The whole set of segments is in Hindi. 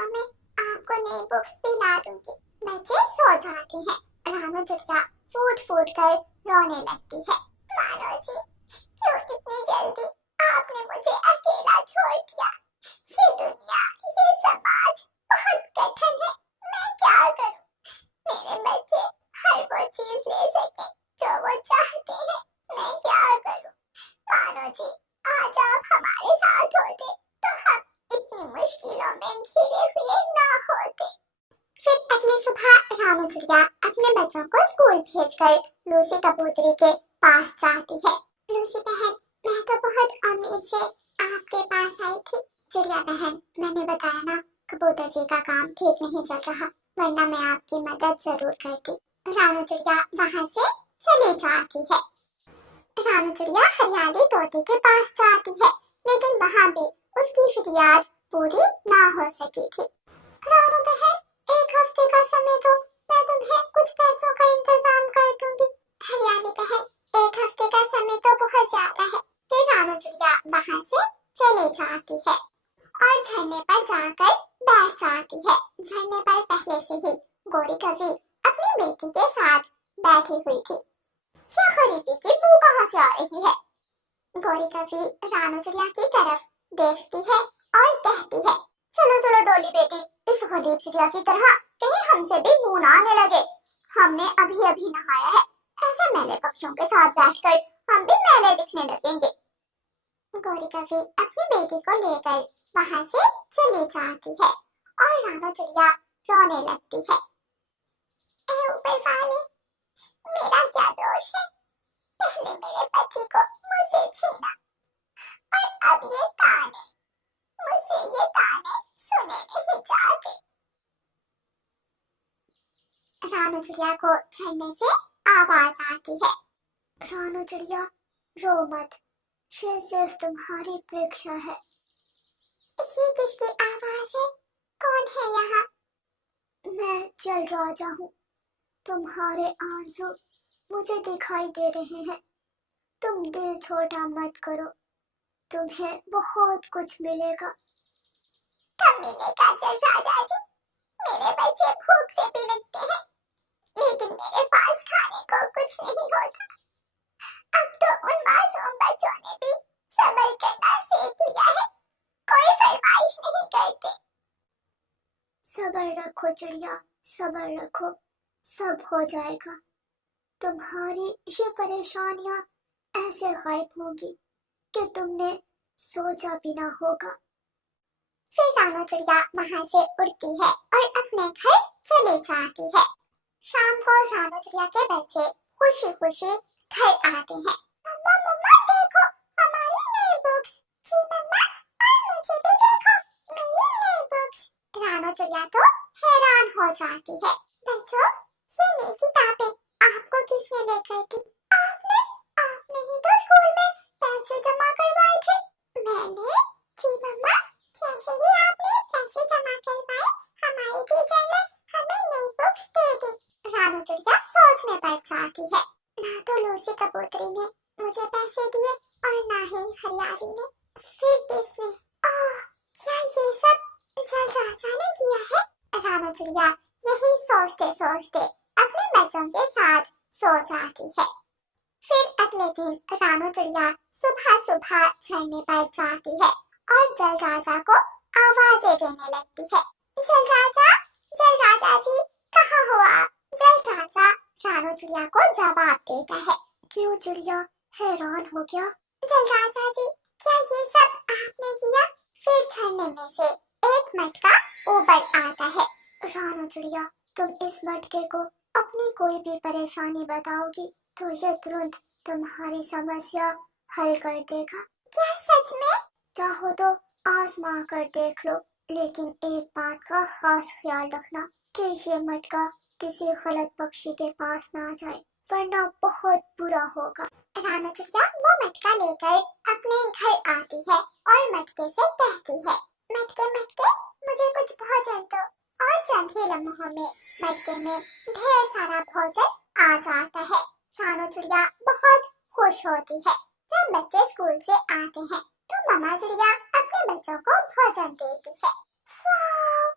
दिनों में आपको नई बुक्स दिला दूंगी। बच्चे सो जाते हैं। रानू चिड़िया फूट फूट कर रोने लगती है। मानो जी, क्यों इतनी जल्दी आपने मुझे अकेला छोड़ दिया। ये दुनिया, ये समाज बहुत कठिन है। मैं क्या करूं? मेरे बच्चे हर वो चीज ले सके जो वो चाहते हैं। मैं क्या करूं? मानो जी, आज आप हमारे साथ होते तो हम इतनी मुश्किलों में घिरे हुए ना होते। फिर अगली सुबह रानू चिड़िया अपने बच्चों को स्कूल भेजकर लूसी कबूतरी के पास जाती है। लूसी बहन, मैं तो बहुत उम्मीद से आपके पास आई थी। चिड़िया बहन, मैंने बताया ना, कबूतर जी का काम ठीक नहीं चल रहा, वरना मैं आपकी मदद जरूर करती। रानू चिड़िया वहाँ से चली जाती है। रानू चिड़िया हरियाली तोते के पास जाती है, लेकिन वहाँ भी उसकी फरियाद पूरी ना हो सकी थी। रानू बहन, एक हफ्ते का समय दो, मैं तुम्हें कुछ पैसों का इंतजाम कर दूंगी। हरियाली बहन, एक हफ्ते का समय तो बहुत ज्यादा है। फिर रानू चिड़िया वहाँ से चली जाती है और झरने पर जाकर बैठ जाती है। झरने पर पहले से ही गोरी कवि अपनी बेटी के साथ बैठी हुई थी। यह गरीबी की बू कहाँ से आ रही है? गोरी कवि रानू चिड़िया की तरफ देखती है और कहती है, चलो चलो डोली बेटी, इस गरीब चिड़िया की तरह कहीं हमसे भी बू ना आने लगे। हमने अभी अभी नहाया है, ऐसे मैले पक्षियों के साथ बैठकर हम भी मैले दिखने लगेंगे। गोरी कवि अपनी बेटी को लेकर वहाँ से चली जाती है और रानू चिड़िया रोने लगती है। ए ऊपर वाले, मेरा क्या दोष है? पहले मेरे पति को मुझसे छीना और अब ये ताने, मुझसे ये ताने सुने नहीं जाते। रानू चिड़िया को झरने से आवाज आती है, रानू चिड़िया रो मत, ये सिर्फ तुम्हारी परीक्षा है। ये किसकी आवाज है? कौन है यहाँ? मैं जल राजा हूँ। तुम्हारे आंसू मुझे दिखाई दे रहे हैं। तुम दिल छोटा मत करो, तुम्हें बहुत कुछ मिलेगा। कब मिलेगा जल राजा जी? मेरे बच्चे भूख से बिलखते हैं, लेकिन मेरे पास खाने को कुछ नहीं होता। अब तो उन मासूम बच्चों ने भी सब्र करना सीख लिया है, कोई फरमाइश नहीं करते। सब्र रखो चिड़िया, सब्र रखो, सब हो जाएगा। तुम्हारी ये परेशानियां ऐसे गायब होगी कि तुमने सोचा भी ना होगा। फिर रानू चिड़िया वहाँ से उड़ती है और अपने घर चली जाती है। शाम को रानू चिड़िया के बच्चे खुशी खुशी घर आते हैं। मम्मा मम्मा देखो, हमारी नई बुक्स। जी मम्मा, और मुझे भी देखो, मेरी नई बुक्स। रानू चिड़िया तो हैरान हो जाती है। बच्चों, ये नई किताबें आपको किसने लेकर दी? आपने आपने ही तो स्कूल में पैसे जमा करवाए थे। मैंने? जी मम्मा, जैसे ही आपने पैसे जमा करवाए, हमारी टीचर ने हमें नई बुक्स दे दी। रानू चिड़िया सोच में पड़ जाती है, ना तो लूसी कबूतरी ने मुझे पैसे दिए और ना ही हरियाली ने। फिर किसने? ओह, क्या ये सब जल राजा ने किया है? रानू चिड़िया यही सोचते सोचते अपने बच्चों के साथ सो जाती है। फिर अगले दिन रानू चिड़िया सुबह सुबह झरने पर जाती है और जल राजा को आवाजें देने लगती है। जल राजा जी, कहाँ हो आप? जल राजा रानू चिड़िया को जवाब देता है। क्यों चिड़िया, हैरान हो गया? जल राजा जी, क्या ये सब आपने किया? फिर झरने में से एक मटका ऊपर आता है। रानू चिड़िया, तुम इस मटके को अपनी कोई भी परेशानी बताओगी तो ये तुरंत तुम्हारी समस्या हल कर देगा। क्या सच में? चाहो तो आजमा कर देख लो, लेकिन एक बात का खास ख्याल रखना कि ये मटका किसी गलत पक्षी के पास ना जाए, वरना बहुत बुरा होगा। रानू चिड़िया वो मटका लेकर अपने घर आती है और मटके से कहती है, मटके मटके, मुझे कुछ भोजन दो। और चंद ही लम्हों में मटके में ढेर सारा भोजन आ जाता है। रानू चिड़िया बहुत खुश होती है। जब बच्चे स्कूल से आते हैं तो मम्मा चिड़िया अपने बच्चों को भोजन देती है। वाह,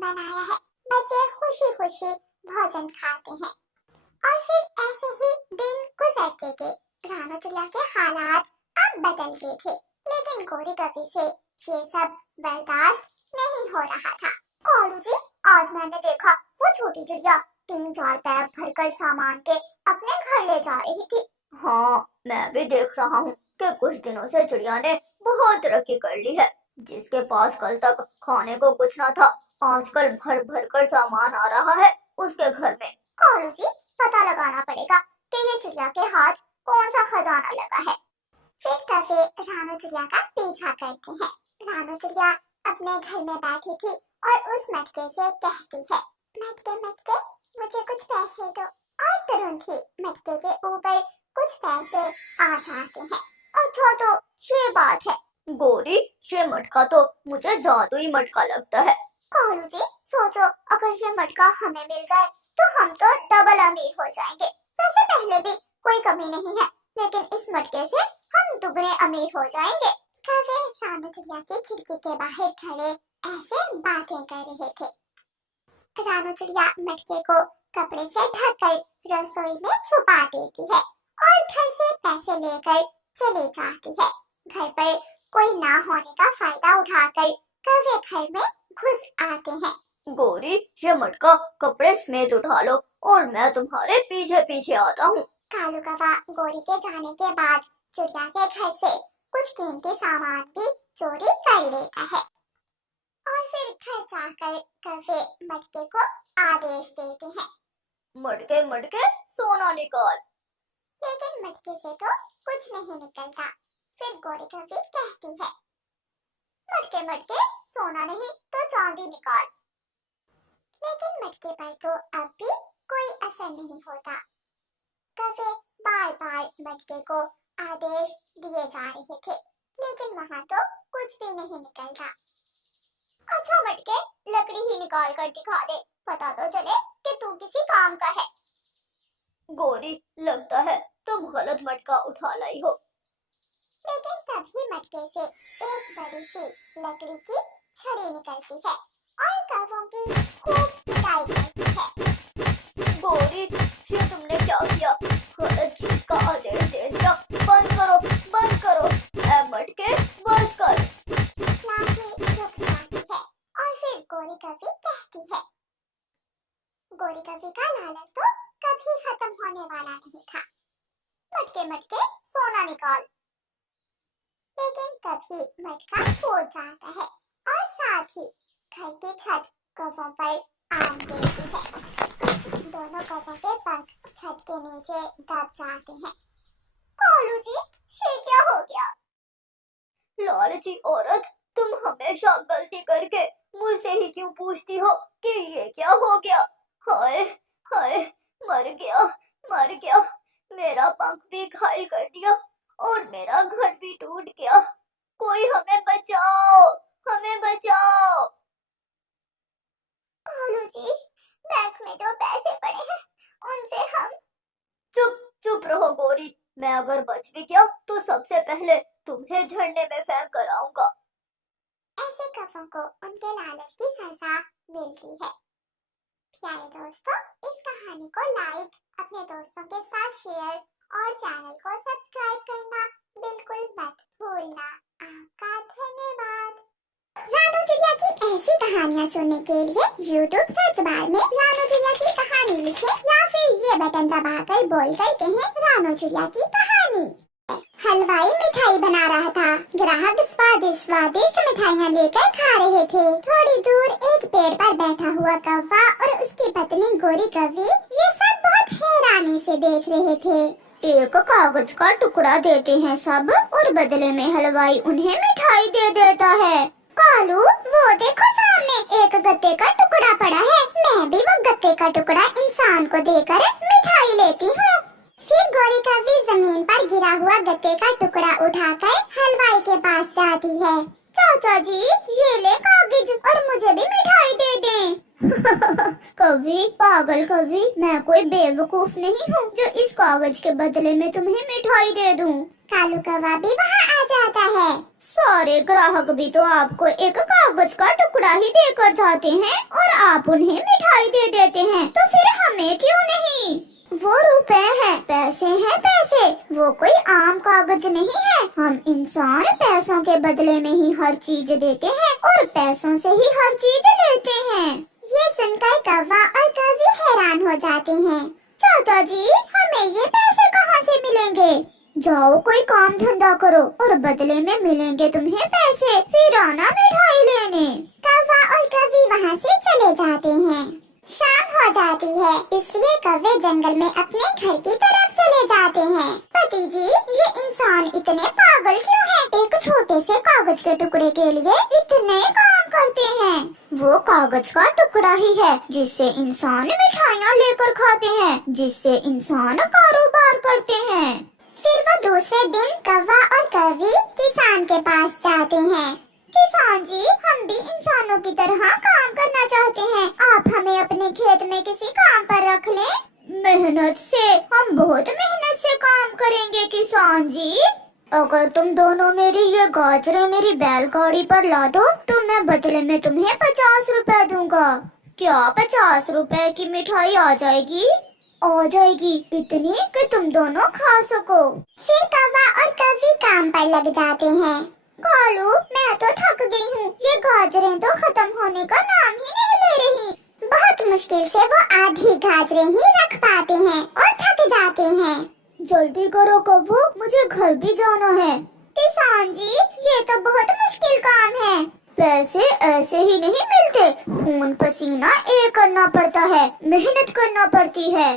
बनाया है। बच्चे खुशी खुशी भोजन खाते हैं और फिर ऐसे ही दिन गुजरते गए। रानू चिड़िया के हालात अब बदल गए थे, लेकिन गोरी कवि से ये सब बर्दाश्त नहीं हो रहा था। कालू जी, आज मैंने देखा वो छोटी चिड़िया 3-4 बैग भरकर सामान के अपने घर ले जा रही थी। हाँ, मैं भी देख रहा हूँ कि कुछ दिनों से चिड़िया ने बहुत तरक्की कर ली है। जिसके पास कल तक खाने को कुछ न था, आजकल भर भर कर सामान आ रहा है उसके घर में। कालू जी, पता लगाना पड़ेगा कि ये चिड़िया के हाथ कौन सा खजाना लगा है। फिर कवे रानू चिड़िया का पीछा करते हैं। रानू चिड़िया अपने घर में बैठी थी और उस मटके से कहती है, मटके मटके मुझे कुछ पैसे दो। और तुरंत ही मटके के ऊपर कुछ पैसे आ जाते हैं। अच्छा, तो ये बात है। गोरी, ये मटका तो मुझे जादुई मटका लगता है। कालू जी, सोचो अगर ये मटका हमें मिल जाए तो हम तो डबल अमीर हो जाएंगे। वैसे पहले भी कोई कमी नहीं है, लेकिन इस मटके से हम दुगने अमीर हो जाएंगे। कवे रानू चिड़िया की खिड़की के बाहर खड़े ऐसे बातें कर रहे थे। रानू चिड़िया मटके को कपड़े से ढककर रसोई में छुपा देती है और घर से पैसे लेकर चली जाती है। घर पर कोई ना होने का फायदा उठाकर कवे घर में घुस आते हैं। गोरी, ये मटका कपड़े समेत उठा लो और मैं तुम्हारे पीछे पीछे आता हूँ। कालू कौवा गोरी के जाने के बाद चिड़िया के घर से कुछ कीमती सामान भी चोरी कर लेता है और फिर घर जाकर कवे मटके को आदेश देते हैं, मटके मटके सोना निकाल। लेकिन मटके से तो कुछ नहीं निकलता। फिर गोरी कवि कहती है, मटके मटके सोना नहीं तो चांदी निकाल। लेकिन मटके पर तो अब भी कोई असर नहीं होता। कवे बार बार मटके को आदेश दिए जा रहे थे, लेकिन वहाँ तो कुछ भी नहीं निकलता। अच्छा मटके, लकड़ी ही निकाल कर दिखा दे, पता तो चले कि तू किसी काम का है। गोरी, लगता है तुम गलत मटका उठा लाई हो। लेकिन तभी मटके से एक बड़ी सी लकड़ी की छड़ी निकलती है और कौवों की खूब पिटाई करती है। गोरी, ये तुमने क्या किया? गलत चीज का आदेश दे दिया। बंद करो, बंद करो। ऐ मटके, बस कर। लाठी रुक जाती है और फिर गोरी कवि कहती है, गोरी कवि का लालच तो कभी खत्म होने वाला नहीं था। मटके मटके सोना निकाल। लेकिन तभी मटका फूट जाता है और साथ ही घर की छत कौवों पर आन गिरती है। दोनों कौवों के पंख छत के नीचे दब जाते हैं। कालू जी, ये क्या हो गया? लालची औरत, तुम हमेशा गलती करके मुझसे ही क्यों पूछती हो कि ये क्या हो गया? हाय हाय, मर गया, मर गया। मेरा पंख भी घायल कर दिया और मेरा घर भी टूट गया। कोई हमें बचाओ, हमें बचाओ। कालू जी, बैंक में जो पैसे पड़े हैं उनसे हम। चुप चुप रहो गोरी, मैं अगर बच भी गया तो सबसे पहले तुम्हें झरने में फेंक कर आऊंगा। ऐसे कौवों को उनके लालच की सजा मिलती है। प्यारे दोस्तों, इस कहानी को लाइक, अपने दोस्तों के साथ शेयर और चैनल को सब्सक्राइब करना बिल्कुल मत भूलना। आपका धन्यवाद। रानू चिड़िया की ऐसी कहानियाँ सुनने के लिए YouTube सर्च बार में रानू चिड़िया की कहानी लिखें या फिर ये बटन दबाकर बोलकर कहें रानू चिड़िया की कहानी। हलवाई मिठाई बना रहा था। ग्राहक स्वादिष्ट स्वादिष्ट मिठाइयाँ लेकर खा रहे थे। थोड़ी दूर एक पेड़ पर बैठा हुआ कौवा और उसकी पत्नी गोरी कवि ये सब बहुत हैरानी से देख रहे थे। एक कागज का टुकड़ा देते हैं सब और बदले में हलवाई उन्हें मिठाई दे देता है। कालू, वो देखो सामने एक गत्ते का टुकड़ा पड़ा है। मैं भी वो गत्ते का टुकड़ा इंसान को देकर मिठाई लेती हूँ। फिर गोरी कवि जमीन पर गिरा हुआ गत्ते का टुकड़ा उठाकर हलवाई के पास जाती है। चाचा जी, ये ले कागज और मुझे भी मिठाई दे दें। कवि, पागल कवि, मैं कोई बेवकूफ नहीं हूँ जो इस कागज के बदले में तुम्हें मिठाई दे दूँ। कालू कौवा भी वहाँ आ जाता है। सारे ग्राहक भी तो आपको एक कागज का टुकड़ा ही देकर जाते हैं और आप उन्हें मिठाई दे देते हैं, तो फिर हमें क्यों नहीं? वो रुपए हैं, पैसे हैं पैसे, वो कोई आम कागज नहीं है। हम इंसान पैसों के बदले में ही हर चीज देते हैं और पैसों से ही हर चीज लेते हैं। ये सुनकर कौवा और कवि हैरान हो जाते हैं। चाचा जी, हमें ये पैसे कहाँ से मिलेंगे? जाओ कोई काम धंधा करो और बदले में मिलेंगे तुम्हें पैसे, फिर आना मिठाई लेने। कौवा और कवि वहाँ से चले जाते हैं। शाम हो जाती है, इसलिए कौवे जंगल में अपने घर की तरफ चले जाते हैं। पति जी, ये इंसान इतने पागल क्यों हैं? एक छोटे से कागज के टुकड़े के लिए इतने काम करते हैं। वो कागज का टुकड़ा ही है जिससे इंसान मिठाइयाँ लेकर खाते हैं, जिससे इंसान कारोबार करते हैं। फिर वो दूसरे दिन कौवा और कवि किसान के पास जाते हैं। किसान जी, हम भी इंसानों की तरह काम करना चाहते हैं, आप हमें अपने खेत में किसी काम पर रख लें। मेहनत से, हम बहुत मेहनत से काम करेंगे किसान जी। अगर तुम दोनों मेरी ये गाजरें मेरी बैलगाड़ी पर ला दो तो मैं बदले में तुम्हें 50 रुपए दूंगा। क्या 50 रुपए की मिठाई आ जाएगी? आ जाएगी, इतनी कि तुम दोनों खा सको। फिर कौवा और कवि काम पर लग जाते हैं। कालू, मैं तो थक गई हूँ, ये गाजरें तो खत्म होने का नाम ही नहीं ले रही। बहुत मुश्किल से वो आधी गाजरें ही रख पाते हैं और थक जाते हैं। जल्दी करो कव्वो, मुझे घर भी जाना है। किसान जी, ये तो बहुत मुश्किल काम है। पैसे ऐसे ही नहीं मिलते, खून पसीना एक करना पड़ता है, मेहनत करना पड़ती है।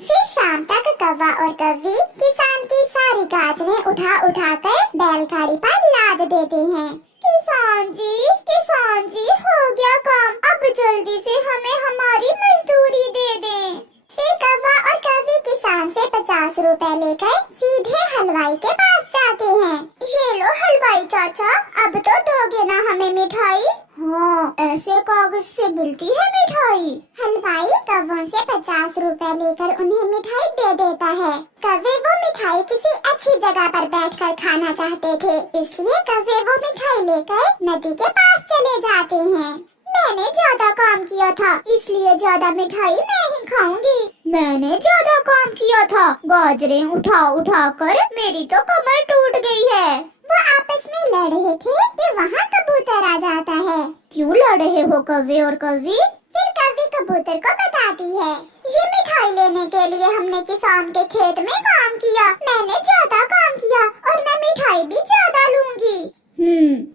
फिर शाम तक कौवा और कवि किसान की सारी गाजरें उठा उठा कर बैलगाड़ी पर लाद देते हैं। किसान जी, हो गया काम, अब जल्दी से हमें हमारी मजदूरी दे दें। फिर कौवा और कवि किसान से 50 रुपए लेकर सीधे हलवाई के पास जाते हैं। ये लो हलवाई चाचा, अब तो दोगे ना हमें मिठाई? हाँ, ऐसे कागज से मिलती है मिठाई। हलवाई कौवों से 50 रुपए लेकर उन्हें मिठाई दे देता है। कौवे वो मिठाई किसी अच्छी जगह पर बैठकर खाना चाहते थे, इसलिए कौवे वो मिठाई लेकर नदी के पास चले जाते हैं। मैंने ज्यादा काम किया था, इसलिए ज्यादा मिठाई मैं ही खाऊंगी। मैंने ज्यादा काम किया था, गाजरें उठा उठा कर मेरी तो कमर टूट गई है। वो आपस में लड़ रहे थे कि वहाँ कबूतर आ जाता है। क्यों लड़ रहे हो कौवे और कवि? फिर कवि कबूतर को बताती है, ये मिठाई लेने के लिए हमने किसान के खेत में काम किया, मैंने ज्यादा काम किया और मैं मिठाई भी ज्यादा लूंगी।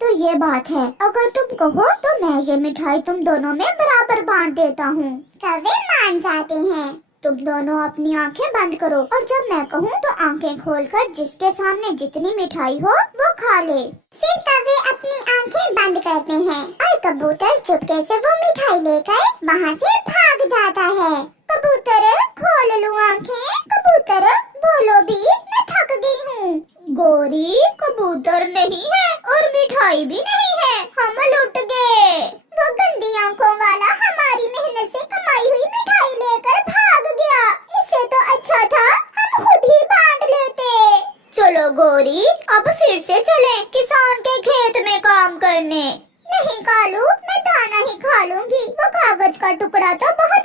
तो ये बात है, अगर तुम कहो तो मैं ये मिठाई तुम दोनों में बराबर बांट देता हूँ। कौवे मान जाते हैं। तुम दोनों अपनी आंखें बंद करो और जब मैं कहूँ तो आंखें खोलकर जिसके सामने जितनी मिठाई हो वो खा ले। फिर कौवे अपनी आंखें बंद करते हैं और कबूतर चुपके से वो मिठाई लेकर वहाँ से भाग जाता है। कबूतर, खोल लूँ आंखें? कबूतर, बोलो भी, मैं थक गई हूँ। गोरी, कबूतर नहीं है और मिठाई भी नहीं है, हम लुट गए। वो गंदी आंखों वाला हमारी मेहनत से कमाई हुई मिठाई लेकर भाग गया। इससे तो अच्छा था हम खुद ही बांट लेते। चलो गोरी, अब फिर से चलें किसान के खेत में काम करने। नहीं कालू, मैं दाना ही खा लूंगी, वो कागज का टुकड़ा तो बहुत